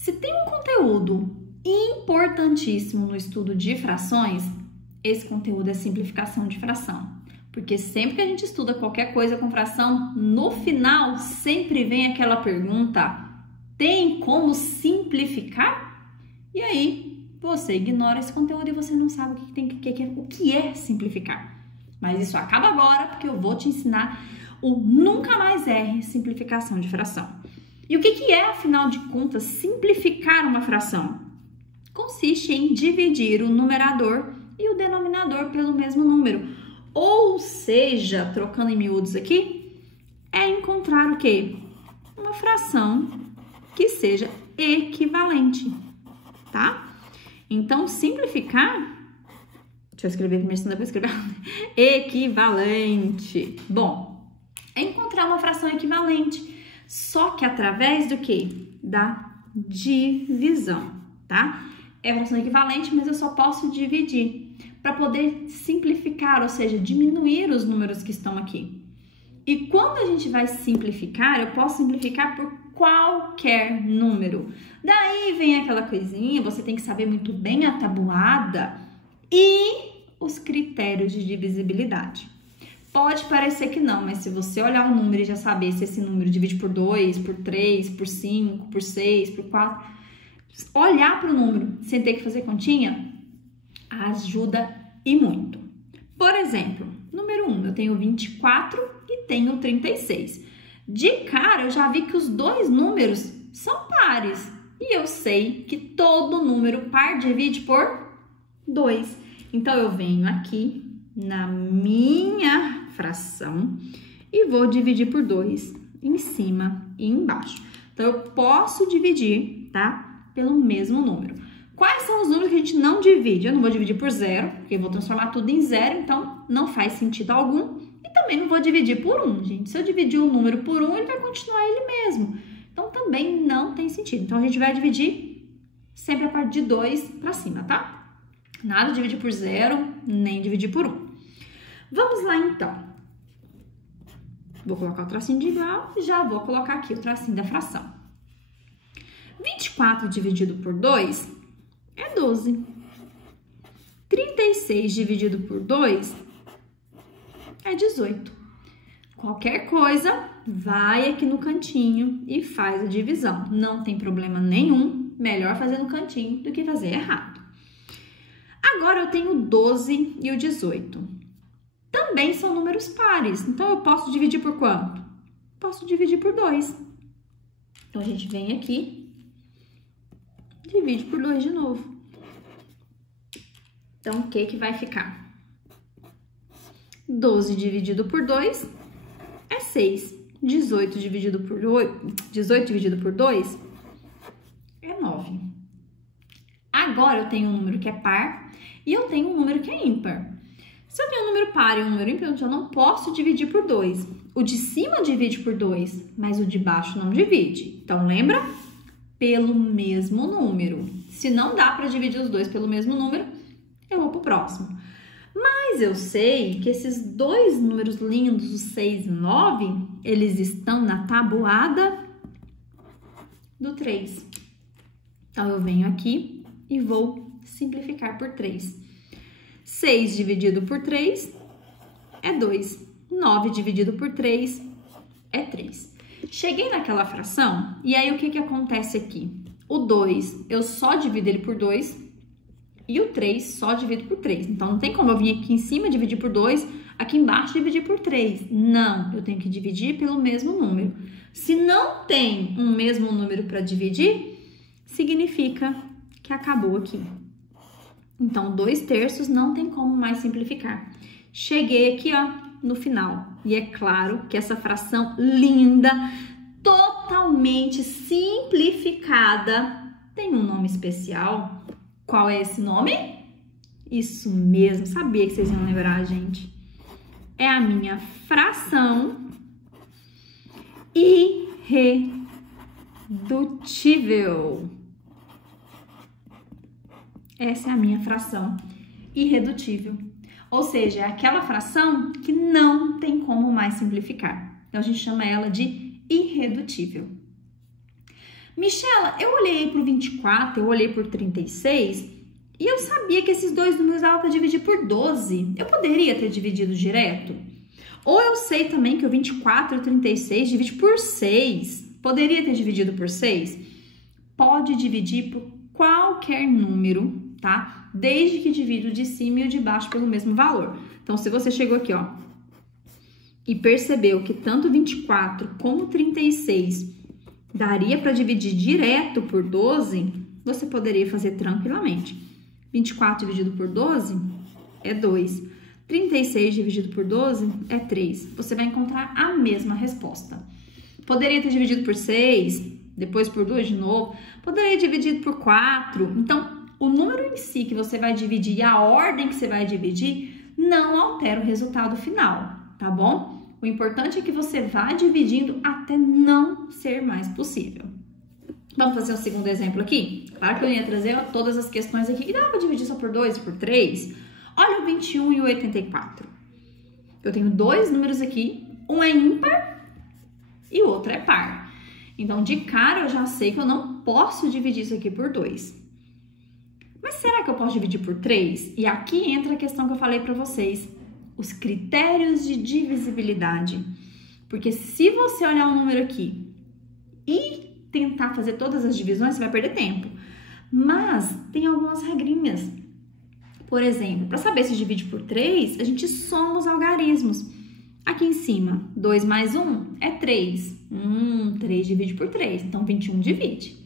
Se tem um conteúdo importantíssimo no estudo de frações, esse conteúdo é simplificação de fração. Porque sempre que a gente estuda qualquer coisa com fração, no final sempre vem aquela pergunta: tem como simplificar? E aí você ignora esse conteúdo e você não sabe o que é simplificar. Mas isso acaba agora, porque eu vou te ensinar o nunca mais erre simplificação de fração. E o que é, afinal de contas, simplificar uma fração? Consiste em dividir o numerador e o denominador pelo mesmo número. Ou seja, trocando em miúdos aqui, é encontrar o quê? Uma fração que seja equivalente, tá? Então, simplificar... Deixa eu escrever primeiro, senão depois escrever. Equivalente. Bom, é encontrar uma fração equivalente, só que através do quê? Da divisão, tá? É fração equivalente, mas eu só posso dividir para poder simplificar, ou seja, diminuir os números que estão aqui. E quando a gente vai simplificar, eu posso simplificar por qualquer número. Daí vem aquela coisinha, você tem que saber muito bem a tabuada e os critérios de divisibilidade. Pode parecer que não, mas se você olhar o número e já saber se esse número divide por 2, por 3, por 5, por 6, por 4, olhar para o número sem ter que fazer continha, ajuda e muito. Por exemplo, número 1, eu tenho 24 e tenho 36. De cara, eu já vi que os dois números são pares. E eu sei que todo número par divide por 2. Então, eu venho aqui na minha fração e vou dividir por 2 em cima e embaixo. Então, eu posso dividir, tá? Pelo mesmo número. Quais são os números que a gente não divide? Eu não vou dividir por 0, porque eu vou transformar tudo em 0, então não faz sentido algum. E também não vou dividir por 1, gente. Se eu dividir um número por 1, ele vai continuar ele mesmo. Então, também não tem sentido. Então, a gente vai dividir sempre a partir de 2 para cima, tá? Nada de dividir por 0, nem dividir por 1. Vamos lá, então. Vou colocar o tracinho de igual e já vou colocar aqui o tracinho da fração. 24 dividido por 2 é 12. 36 dividido por 2 é 18. Qualquer coisa, vai aqui no cantinho e faz a divisão. Não tem problema nenhum, melhor fazer no cantinho do que fazer errado. Agora, eu tenho o 12 e o 18. Também são números pares, então eu posso dividir por quanto? Posso dividir por 2. Então, a gente vem aqui, divide por 2 de novo. Então, o que vai ficar? 12 dividido por 2 é 6. 18 dividido por 2 é 9. Agora, eu tenho um número que é par e eu tenho um número que é ímpar. Se eu tenho um número par e um número ímpar, eu já não posso dividir por 2. O de cima divide por 2, mas o de baixo não divide. Então, lembra? Pelo mesmo número. Se não dá para dividir os dois pelo mesmo número, eu vou pro próximo. Mas eu sei que esses dois números lindos, o 6 e 9, eles estão na tabuada do 3. Então, eu venho aqui e vou simplificar por 3. 6 dividido por 3 é 2. 9 dividido por 3 é 3. Cheguei naquela fração, e aí o que acontece aqui? O 2, eu só divido ele por 2, e o 3 só divido por 3. Então, não tem como eu vir aqui em cima dividir por 2, aqui embaixo dividir por 3. Não, eu tenho que dividir pelo mesmo número. Se não tem um mesmo número para dividir, significa que acabou aqui. Então, 2/3 não tem como mais simplificar. Cheguei aqui, ó, no final. E é claro que essa fração linda, totalmente simplificada, tem um nome especial. Qual é esse nome? Isso mesmo, sabia que vocês iam lembrar, gente. É a minha fração irredutível. Essa é a minha fração irredutível. Ou seja, é aquela fração que não tem como mais simplificar. Então, a gente chama ela de irredutível. Michela, eu olhei para o 24, eu olhei por 36 e eu sabia que esses dois números davam para dividir por 12. Eu poderia ter dividido direto? Ou eu sei também que o 24 e o 36 divide por 6. Poderia ter dividido por 6? Pode dividir por qualquer número, tá? Desde que divida o de cima e o de baixo pelo mesmo valor. Então, se você chegou aqui, ó, e percebeu que tanto 24 como 36 daria para dividir direto por 12, você poderia fazer tranquilamente. 24 dividido por 12 é 2. 36 dividido por 12 é 3. Você vai encontrar a mesma resposta. Poderia ter dividido por 6, depois por 2 de novo. Poderia ter dividido por 4. Então, o número em si que você vai dividir e a ordem que você vai dividir não altera o resultado final, tá bom? O importante é que você vá dividindo até não ser mais possível. Vamos fazer um segundo exemplo aqui? Claro que eu ia trazer todas as questões aqui que dá para dividir só por 2 e por 3. Olha o 21 e o 84. Eu tenho dois números aqui, um é ímpar e o outro é par. Então, de cara, eu já sei que eu não posso dividir isso aqui por 2. Mas será que eu posso dividir por 3? E aqui entra a questão que eu falei para vocês. Os critérios de divisibilidade. Porque se você olhar um número aqui e tentar fazer todas as divisões, você vai perder tempo. Mas tem algumas regrinhas. Por exemplo, para saber se divide por 3, a gente soma os algarismos. Aqui em cima, 2 mais 1 é 3. 3 divide por 3, então 21 divide.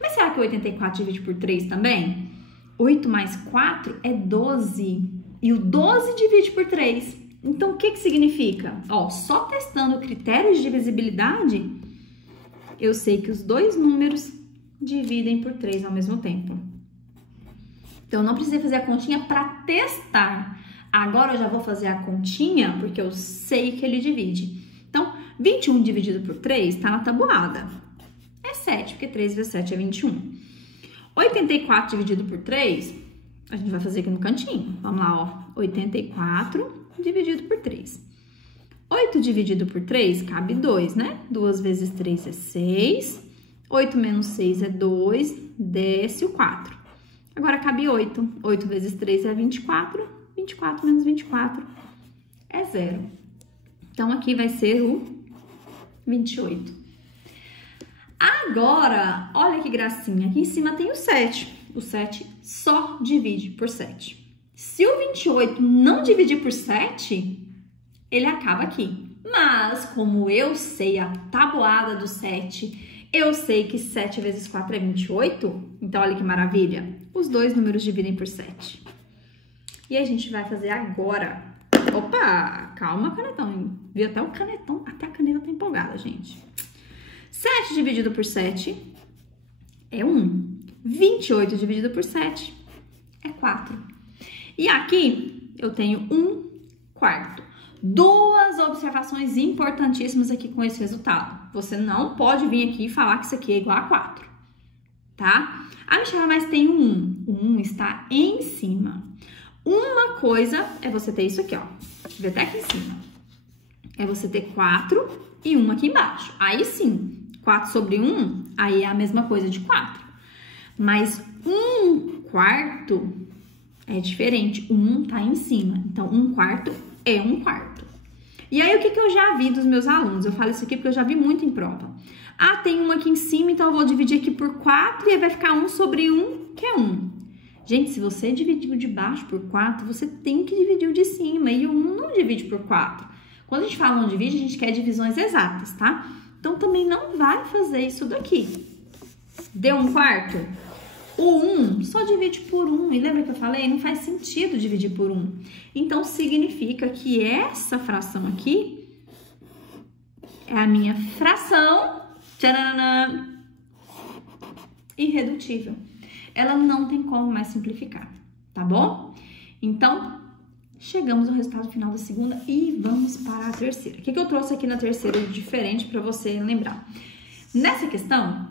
Mas será que 84 divide por 3 também? 8 mais 4 é 12. E o 12 divide por 3. Então, o que significa? Ó, só testando critérios de divisibilidade, eu sei que os dois números dividem por 3 ao mesmo tempo. Então, eu não precisei fazer a continha para testar. Agora, eu já vou fazer a continha porque eu sei que ele divide. Então, 21 dividido por 3 está na tabuada. É 7, porque 3 vezes 7 é 21. 84 dividido por 3, a gente vai fazer aqui no cantinho. Vamos lá, ó. 84 dividido por 3. 8 dividido por 3 cabe 2, né? 2 vezes 3 é 6. 8 menos 6 é 2. Desce o 4. Agora cabe 8. 8 vezes 3 é 24. 24 menos 24 é 0. Então, aqui vai ser o 28. Agora, olha que gracinha. Aqui em cima tem o 7. O 7 só divide por 7. Se o 28 não dividir por 7, ele acaba aqui. Mas, como eu sei a tabuada do 7, eu sei que 7 vezes 4 é 28. Então, olha que maravilha. Os dois números dividem por 7. E a gente vai fazer agora. Opa, calma, canetão. Viu até o canetão, até a caneta tá empolgada, gente. 7 dividido por 7 é 1. 28 dividido por 7 é 4. E aqui eu tenho 1/4. Duas observações importantíssimas aqui com esse resultado. Você não pode vir aqui e falar que isso aqui é igual a 4, tá? Ah, Michela, mas tem um 1. O 1 está em cima. Uma coisa é você ter isso aqui, ó. Deixa eu ver até aqui em cima. É você ter 4 e 1 aqui embaixo. Aí sim, 4 sobre 1, aí é a mesma coisa de 4. Mas 1/4 é diferente. O 1 tá em cima. Então, 1/4 é 1/4. E aí, o que eu já vi dos meus alunos? Eu falo isso aqui porque eu já vi muito em prova. Ah, tem 1 aqui em cima, então eu vou dividir aqui por 4 e aí vai ficar 1 sobre 1, que é 1. Gente, se você dividir o de baixo por 4, você tem que dividir o de cima. E o 1 não divide por 4. Quando a gente fala não divide, a gente quer divisões exatas, tá? Então, também não vai fazer isso daqui. Deu 1/4? O 1 só divide por 1. E lembra que eu falei? Não faz sentido dividir por 1. Então, significa que essa fração aqui é a minha fração tcharam, irredutível. Ela não tem como mais simplificar, tá bom? Então, chegamos ao resultado final da segunda e vamos para a terceira. O que eu trouxe aqui na terceira de diferente para você lembrar? Nessa questão,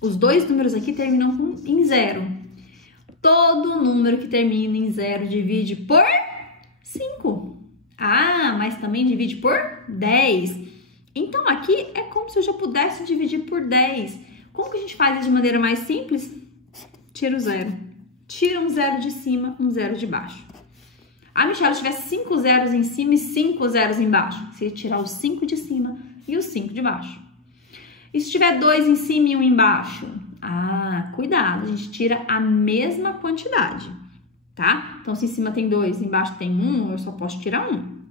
os dois números aqui terminam em 0. Todo número que termina em 0 divide por 5. Ah, mas também divide por 10. Então, aqui é como se eu já pudesse dividir por 10. Como que a gente faz isso de maneira mais simples? Tira o zero. Tira um zero de cima, um zero de baixo. A Michelle tivesse 5 zeros em cima e 5 zeros embaixo. Você ia tirar os 5 de cima e os 5 de baixo. E se tiver 2 em cima e 1 embaixo? Ah, cuidado, a gente tira a mesma quantidade, tá? Então, se em cima tem 2 e embaixo tem 1, eu só posso tirar 1.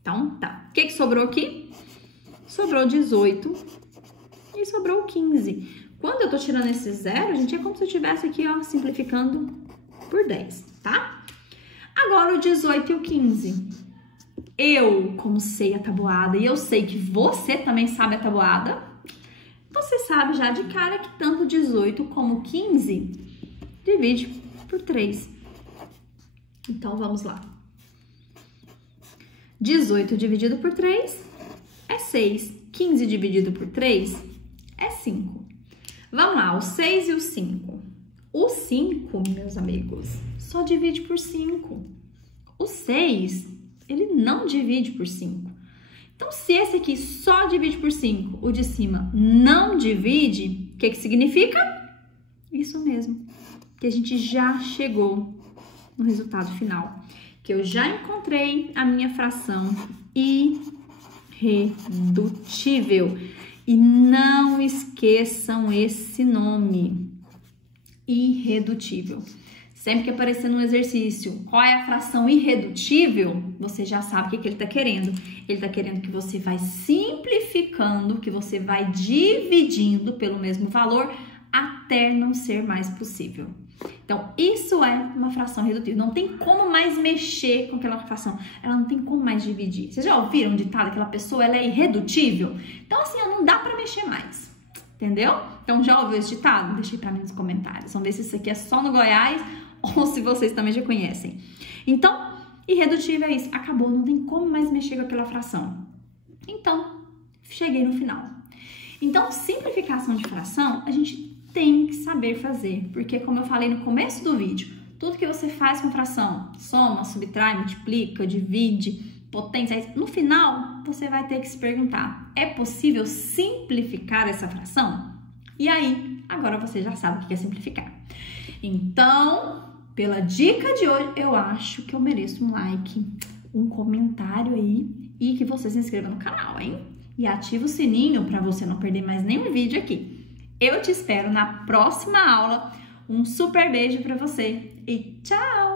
Então, tá. O que sobrou aqui? Sobrou 18 e sobrou 15. Quando eu tô tirando esse zero, gente, é como se eu estivesse aqui, ó, simplificando por 10, tá? Agora o 18 e o 15. Eu, como sei a tabuada, e eu sei que você também sabe a tabuada, você sabe já de cara que tanto 18 como 15 divide por 3. Então, vamos lá. 18 dividido por 3 é 6. 15 dividido por 3 é 5. Vamos lá, o 6 e o 5. O 5, meus amigos, só divide por 5. O 6, ele não divide por 5. Então, se esse aqui só divide por 5, o de cima não divide, o que significa? Isso mesmo, que a gente já chegou no resultado final. Que eu já encontrei a minha fração irredutível. E não esqueçam esse nome, irredutível. Sempre que aparecer no exercício, qual é a fração irredutível, você já sabe o que ele está querendo. Ele está querendo que você vai simplificando, que você vai dividindo pelo mesmo valor até não ser mais possível. Então, isso é uma fração irredutível. Não tem como mais mexer com aquela fração. Ela não tem como mais dividir. Vocês já ouviram o ditado? Aquela pessoa, ela é irredutível? Então, assim, não dá pra mexer mais. Entendeu? Então, já ouviu esse ditado? Deixei pra mim nos comentários. Vamos ver se isso aqui é só no Goiás ou se vocês também já conhecem. Então, irredutível é isso. Acabou. Não tem como mais mexer com aquela fração. Então, cheguei no final. Então, simplificação de fração, a gente tem que saber fazer, porque como eu falei no começo do vídeo, tudo que você faz com fração, soma, subtrai, multiplica, divide, potência, no final você vai ter que se perguntar, é possível simplificar essa fração? E aí, agora você já sabe o que é simplificar. Então, pela dica de hoje, eu acho que eu mereço um like, um comentário aí e que você se inscreva no canal, hein? E ativa o sininho para você não perder mais nenhum vídeo aqui. Eu te espero na próxima aula. Um super beijo para você e tchau!